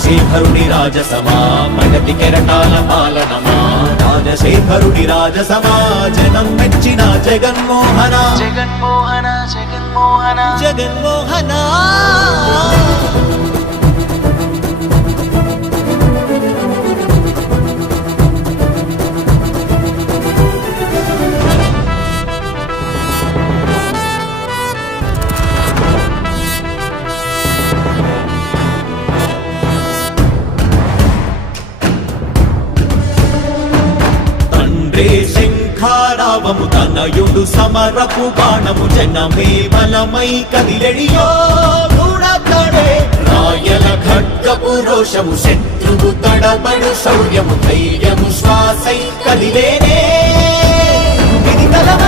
రాజశేఖరుని రాజసమా ప్రగతి కెరటాల పాలనమా రాజశేఖరుని రాజసమా జనం మెచ్చిన జగన్మోహన జగన్మోహన జగన్మోహన జగన్మోహన శంఖారావము తనయుడు సమరపు బాణము జనమే బలమై కదిలెడియో దూడతాడే రాయల ఖడ్గపు రోషము శత్రువు తడబడు శౌర్యము ధైర్యము శ్వాసై కదిలేనే ఇది తలవ